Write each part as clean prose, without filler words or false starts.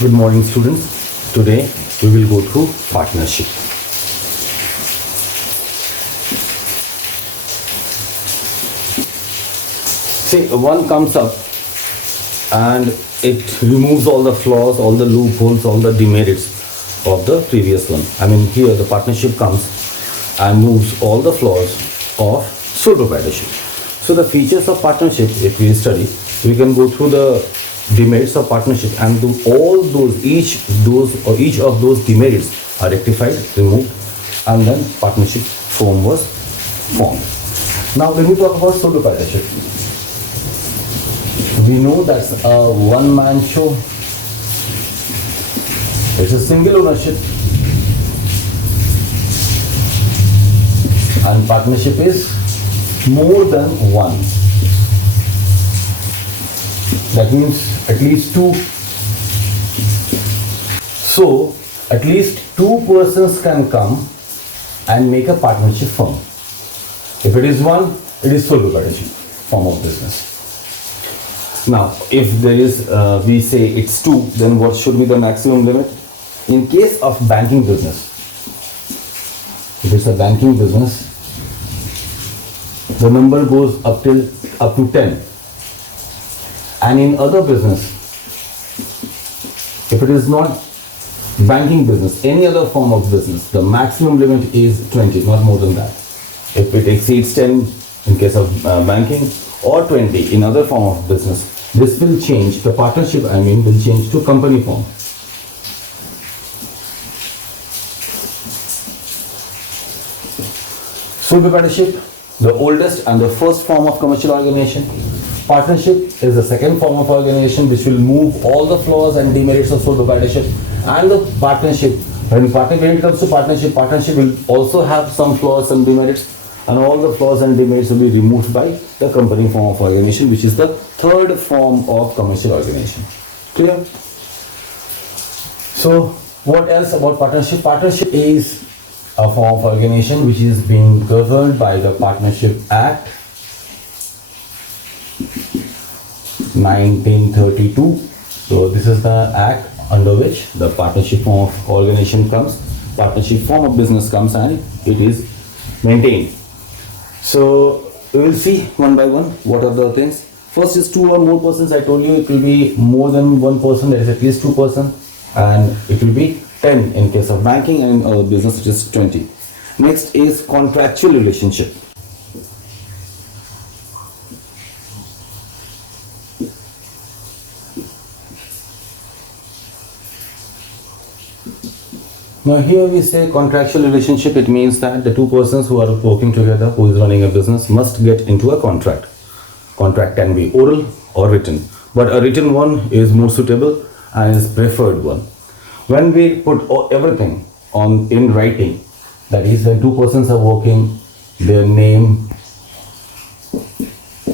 Good morning, students. Today we will go through partnership. Say one comes up and it removes all the flaws, all the loopholes, all the demerits of the previous one. I mean, here the partnership comes and moves all the flaws of sole proprietorship. So the features of partnership, if we study, we can go through the demerits of partnership, and all those each of those demerits are rectified, removed, and then partnership form was formed. Now when we talk about sole proprietorship, we know that's a one-man show. It's a single ownership, and partnership is more than one. That means at least two. So at least two persons can come and make a partnership firm. If it is one, it is sole proprietorship form of business. Now, if there is, we say it's two, then what should be the maximum limit? In case of banking business, if it's a banking business, the number goes up to 10. And in other business, if it is not banking business, any other form of business, the maximum limit is 20, not more than that. If it exceeds 10 in case of banking or 20 in other form of business, this will change, the partnership will change to company form. Sole proprietorship, the oldest and the first form of commercial organization. Partnership is the second form of organization which will move all the flaws and demerits of sole proprietorship. And the partnership, when it comes to partnership will also have some flaws and demerits, and all the flaws and demerits will be removed by the company form of organization, which is the third form of commercial organization. Clear? So what else about partnership? Partnership is a form of organization which is being governed by the Partnership Act 1932. So this is the act under which the partnership form of organization comes, partnership form of business comes, and it is maintained. So we will see one by one what are the things. First is two or more persons. I told you it will be more than one person, there is at least two persons, and it will be 10 in case of banking, and in our business it is 20. Next is contractual relationship. Now here we say contractual relationship, it means that the two persons who are working together, who is running a business, must get into a contract. Contract can be oral or written, but a written one is more suitable and is preferred one. When we put everything in writing, that is when two persons are working, their name,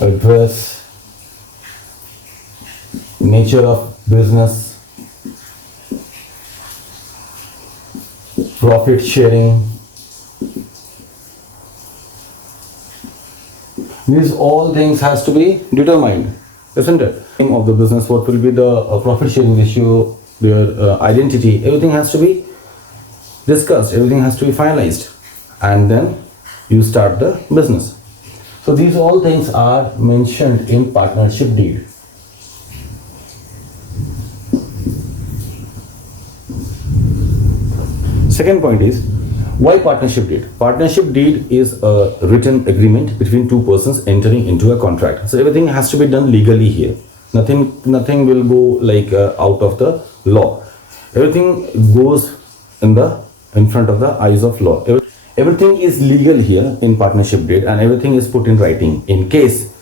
address, nature of business, profit sharing, these all things has to be determined, isn't it? Name of the business, what will be the profit sharing ratio, their identity, everything has to be discussed, everything has to be finalized, and then you start the business. So these all things are mentioned in partnership deed. Second point is, why partnership deed? Partnership deed is a written agreement between two persons entering into a contract. So everything has to be done legally here. Nothing will go like out of the law. Everything goes in front of the eyes of law. Everything is legal here in partnership deed, and everything is put in writing. In case,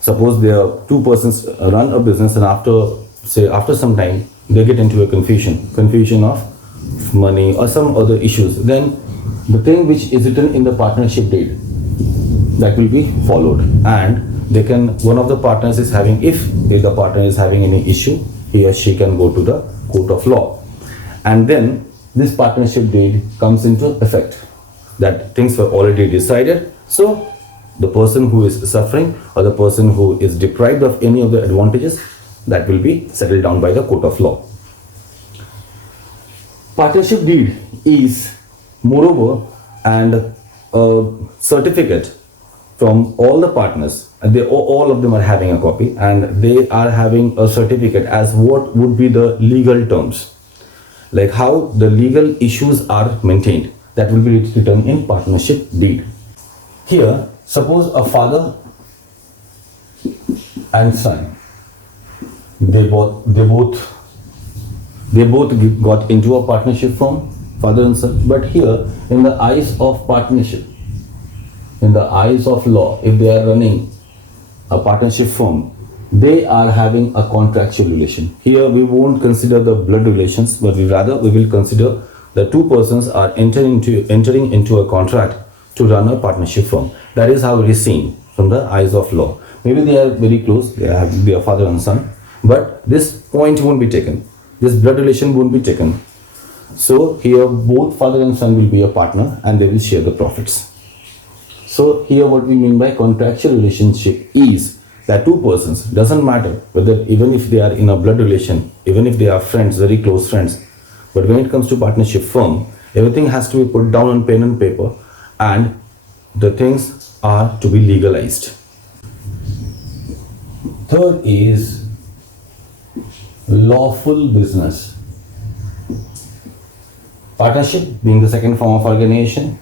suppose there are two persons run a business, and after some time they get into a confusion of money or some other issues, then the thing which is written in the partnership deed, that will be followed, and one of the partners is having, if the partner is having any issue, he or she can go to the court of law, and then this partnership deed comes into effect, that things were already decided. So the person who is suffering or the person who is deprived of any of the advantages, that will be settled down by the court of law. Partnership deed is moreover and a certificate from all the partners, and they all of them are having a copy, and they are having a certificate as what would be the legal terms, like how the legal issues are maintained. That will be written in partnership deed. Here, suppose a father and son, they both got into a partnership firm, father and son. But here, in the eyes of partnership, in the eyes of law, if they are running a partnership firm, they are having a contractual relation. Here we won't consider the blood relations, but we will consider the two persons are entering into a contract to run a partnership firm. That is how it is seen from the eyes of law. Maybe they are very close, they are father and son, but this point won't be taken. This blood relation won't be taken. So here both father and son will be a partner and they will share the profits. So here what we mean by contractual relationship is that two persons, doesn't matter whether even if they are in a blood relation, even if they are friends, very close friends, but when it comes to partnership firm, everything has to be put down on pen and paper and the things are to be legalized. Third is lawful business. Partnership, being the second form of organization,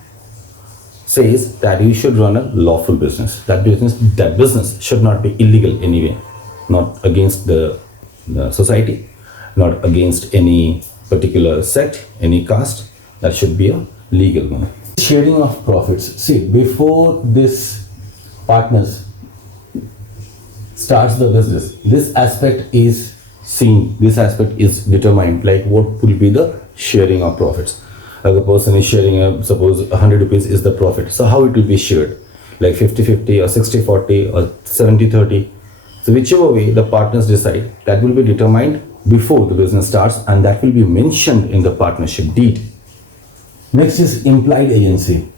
says that you should run a lawful business. That business should not be illegal anyway, not against the society, not against any particular sect, any caste. That should be a legal one. Sharing of profits. See, before this partners starts the business, this aspect is seen, this aspect is determined, like what will be the sharing of profits. Like a person is sharing, suppose 100 rupees is the profit. So how it will be shared? Like 50-50 or 60-40 or 70-30. So whichever way the partners decide, that will be determined before the business starts and that will be mentioned in the partnership deed. Next is implied agency.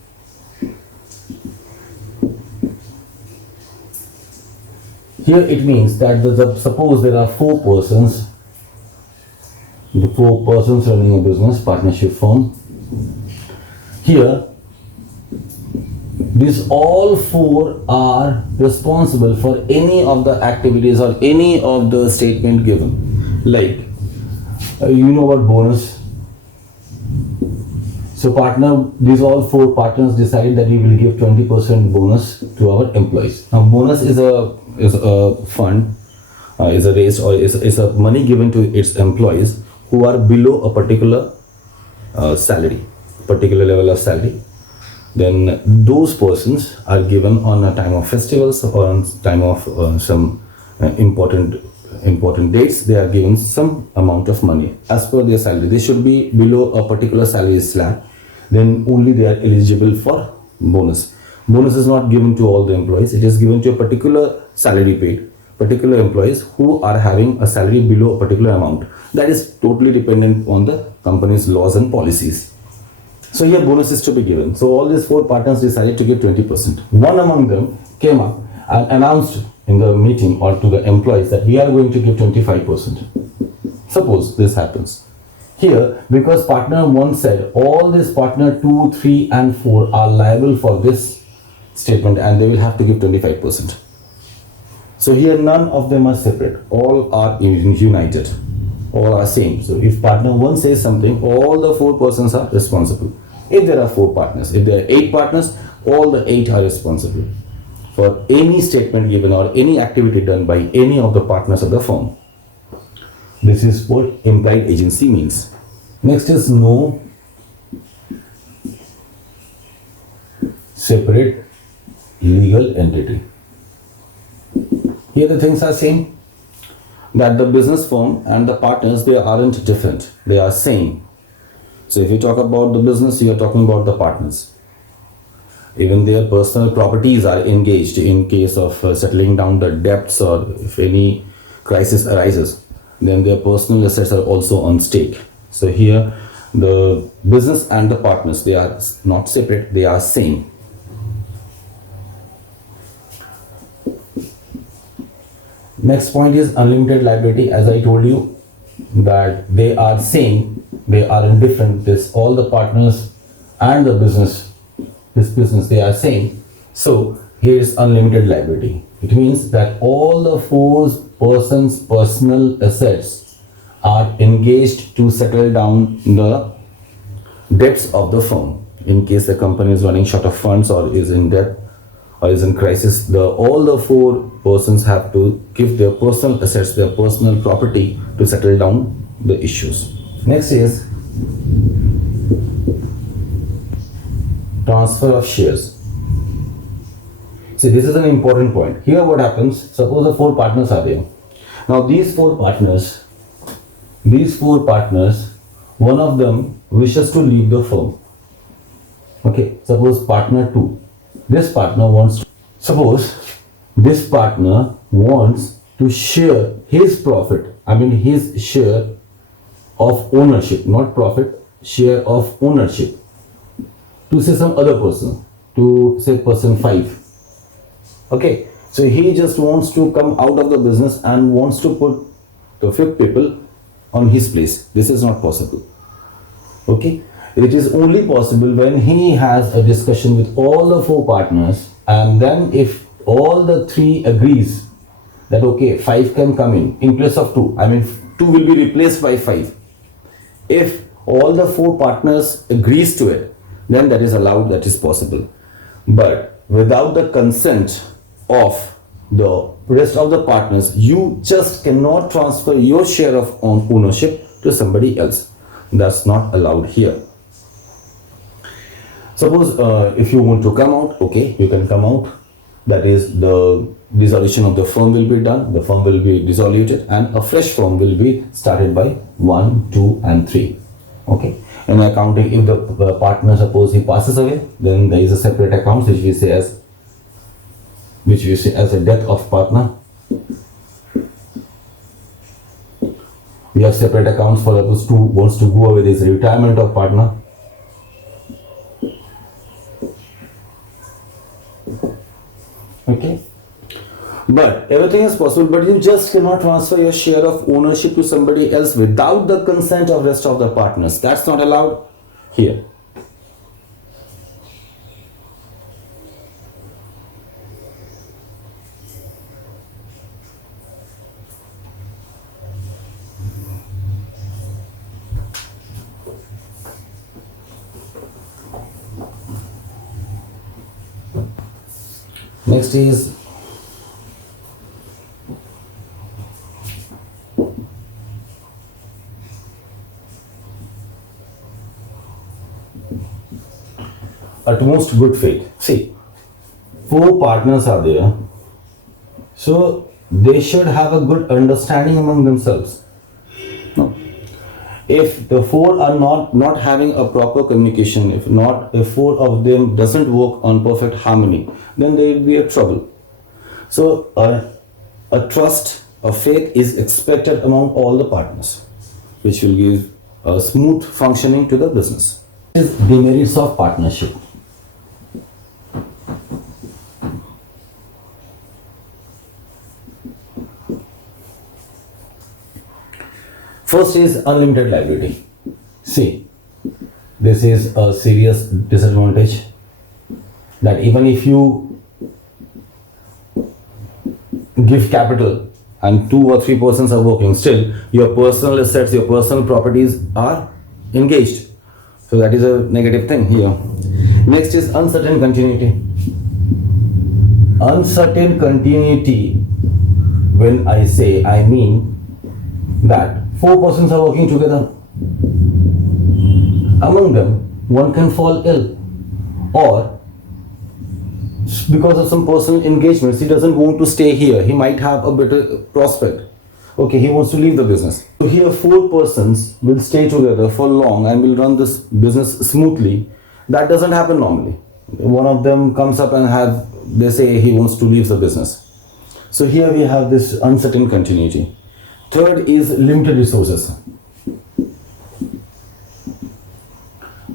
Here it means that suppose there are four persons running a business, partnership firm. Here, these all four are responsible for any of the activities or any of the statement given. Like, you know what bonus? So these all four partners decide that we will give 20% bonus to our employees. Now bonus is a fund, is a raise or is a money given to its employees who are below a particular particular level of salary. Then those persons are given on a time of festivals or on time of some important dates. They are given some amount of money as per their salary. They should be below a particular salary slab. Then only they are eligible for bonus. Bonus is not given to all the employees. It is given to a particular salary paid, particular employees who are having a salary below a particular amount. That is totally dependent on the company's laws and policies. So here bonus is to be given. So all these four partners decided to give 20%. One among them came up and announced in the meeting or to the employees that we are going to give 25%. Suppose this happens. Here, because partner 1 said all this partner 2, 3 and 4 are liable for this statement and they will have to give 25%. So here none of them are separate. All are united. All are same. So if partner 1 says something, all the 4 persons are responsible. If there are 4 partners, if there are 8 partners, all the 8 are responsible for any statement given or any activity done by any of the partners of the firm. This is what implied agency means. Next is no separate legal entity. Here the things are same, that the business firm and the partners, they aren't different, they are same. So if you talk about the business, you are talking about the partners. Even their personal properties are engaged in case of settling down the debts or if any crisis arises, then their personal assets are also on stake. So here the business and the partners, they are not separate, they are same. Next point is unlimited liability. As I told you that they are same they are indifferent, this all the partners and the business, this business, they are same. So here is unlimited liability. It means that all the four persons' personal assets are engaged to settle down the debts of the firm. In case the company is running short of funds or is in debt or is in crisis, all the four persons have to give their personal assets, their personal property to settle down the issues. Next is transfer of shares. See, this is an important point. Here what happens, suppose the four partners are there. Now these four partners, one of them wishes to leave the firm. Okay, suppose partner 2. This partner wants to share his profit, his share of ownership, not profit, share of ownership, to say some other person, to say person 5. Okay, so he just wants to come out of the business and wants to put the 5 people on his place. This is not possible. Okay, it is only possible when he has a discussion with all the 4 partners, and then if all the 3 agrees that okay, 5 can come in place of 2, 2 will be replaced by 5. If all the 4 partners agrees to it, then that is allowed, that is possible. But without the consent of the rest of the partners, you just cannot transfer your share of ownership to somebody else. That's not allowed here. Suppose if you want to come out, okay, you can come out. That is, the dissolution of the firm will be done, the firm will be dissoluted, and a fresh firm will be started by 1, 2 and 3. Okay, in accounting, if the partner, suppose he passes away, then there is a separate account which we say as a death of partner. We have separate accounts for those who wants to go away. There is retirement of partner. Okay, but everything is possible, but you just cannot transfer your share of ownership to somebody else without the consent of rest of the partners. That's not allowed here. Next is utmost good faith. See, 4 partners are there, so they should have a good understanding among themselves. No. If the 4 are not having a proper communication, if 4 of them doesn't work on perfect harmony, then there will be a trouble. So a trust, a faith is expected among all the partners, which will give a smooth functioning to the business. This is demerits of partnership. First is unlimited liability. See, this is a serious disadvantage, that even if you give capital and 2 or 3 persons are working, still your personal assets, your personal properties are engaged. So that is a negative thing here. Next is uncertain continuity. Uncertain continuity, when I say, I mean that 4 persons are working together. Among them, one can fall ill, or because of some personal engagements, he doesn't want to stay here. He might have a better prospect. Okay, he wants to leave the business. So here 4 persons will stay together for long and will run this business smoothly. That doesn't happen normally. One of them comes up and they say he wants to leave the business. So here we have this uncertain continuity. Third is limited resources.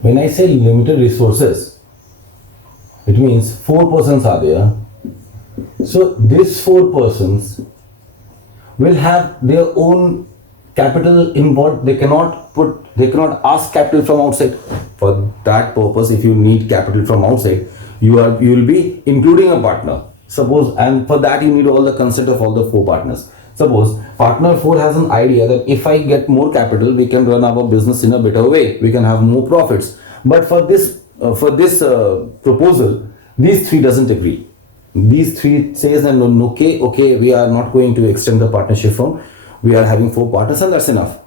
When I say limited resources, it means 4 persons are there. So these 4 persons will have their own capital involved, they cannot ask capital from outside. For that purpose, if you need capital from outside, you will be including a partner. Suppose, and for that you need all the consent of all the four partners. Suppose partner 4 has an idea that if I get more capital, we can run our business in a better way, we can have more profits. But for this proposal, these three doesn't agree. These three says, and okay, we are not going to extend the partnership firm, we are having 4 partners and that's enough.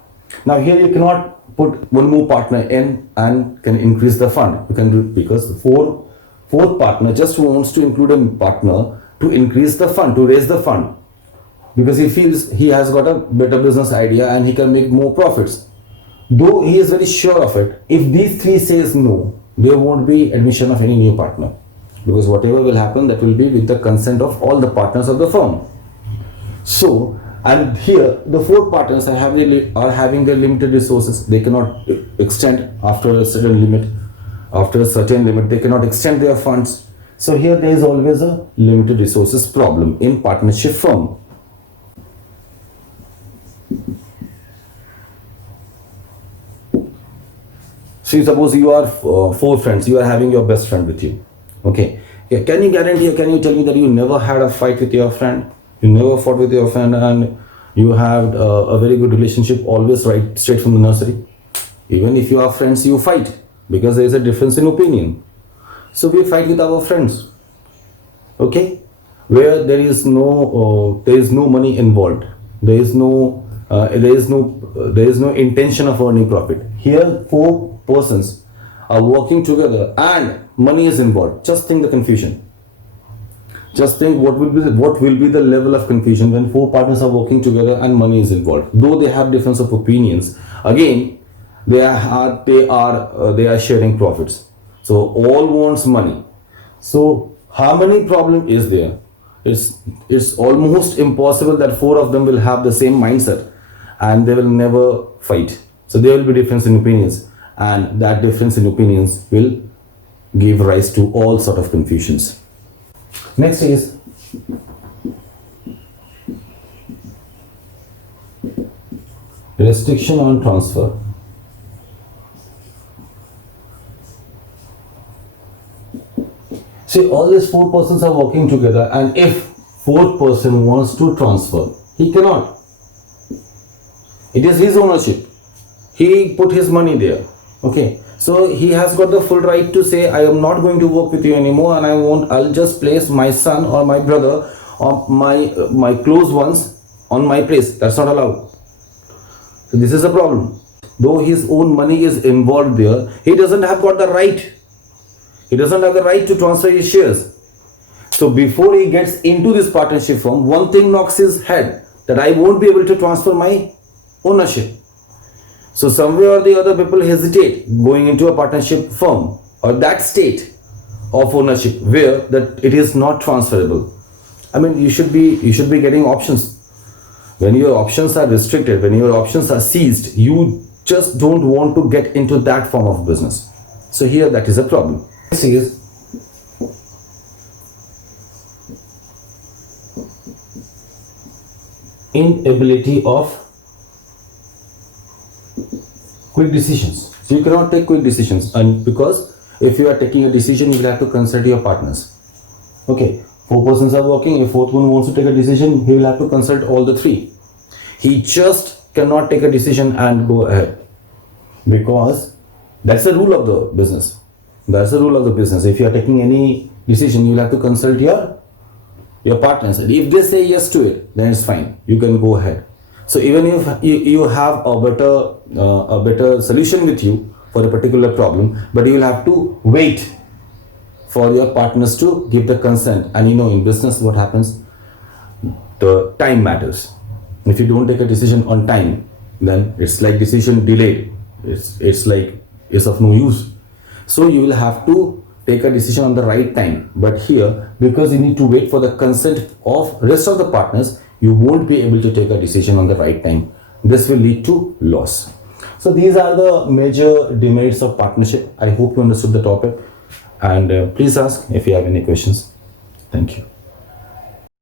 Now here you cannot put one more partner in and can increase the fund. You can do, because the fourth partner just wants to include a partner to increase the fund, to raise the fund, because he feels he has got a better business idea and he can make more profits. Though he is very sure of it, if these three says no, there won't be admission of any new partner, because whatever will happen, that will be with the consent of all the partners of the firm. So, and here the 4 partners are having their limited resources. They cannot extend after a certain limit. After a certain limit, they cannot extend their funds. So here there is always a limited resources problem in partnership firm. So suppose you are 4 friends, you are having your best friend with you. Okay. Yeah, can you guarantee, can you tell me that you never had a fight with your friend? You never fought with your friend and you have a very good relationship always, right, straight from the nursery? Even if you are friends, you fight because there is a difference in opinion. So we fight with our friends. Okay. Where there is no money involved. There is no intention of earning profit. Here 4 persons are working together and money is involved. Just think the confusion. Just think what will be the level of confusion when 4 partners are working together and money is involved. Though they have difference of opinions, again they are sharing profits. So all wants money. So harmony problem is there. It's almost impossible that 4 of them will have the same mindset and they will never fight. So there will be difference in opinions, and that difference in opinions will give rise to all sort of confusions. Next is restriction on transfer. See, all these 4 persons are working together, and if 4th person wants to transfer, he cannot. It is his ownership. He put his money there. Okay. So he has got the full right to say, I am not going to work with you anymore, and I'll just place my son or my brother or my close ones on my place. That's not allowed. So this is a problem. Though his own money is involved there, he doesn't have got the right. He doesn't have the right to transfer his shares. So before he gets into this partnership firm, one thing knocks his head, that I won't be able to transfer my ownership. So somewhere or the other, people hesitate going into a partnership firm or that state of ownership where that it is not transferable. I mean, you should be getting options. When your options are restricted, when your options are seized, you just don't want to get into that form of business. So here that is a problem. Next is inability of quick decisions. So you cannot take quick decisions, and because if you are taking a decision, you will have to consult your partners. Okay, 4 persons are working. If 4th one wants to take a decision, he will have to consult all the 3. He just cannot take a decision and go ahead, because that's the rule of the business. That's the rule of the business. If you are taking any decision, you will have to consult your partners. If they say yes to it, then it's fine. You can go ahead. So even if you have a better solution with you for a particular problem, but you will have to wait for your partners to give the consent. And in business what happens? The time matters. If you don't take a decision on time, then it's like decision delayed. It's like it's of no use. So you will have to take a decision on the right time. But here, because you need to wait for the consent of rest of the partners, you won't be able to take a decision on the right time. This will lead to loss. So these are the major demerits of partnership. I hope you understood the topic, and please ask if you have any questions. Thank you.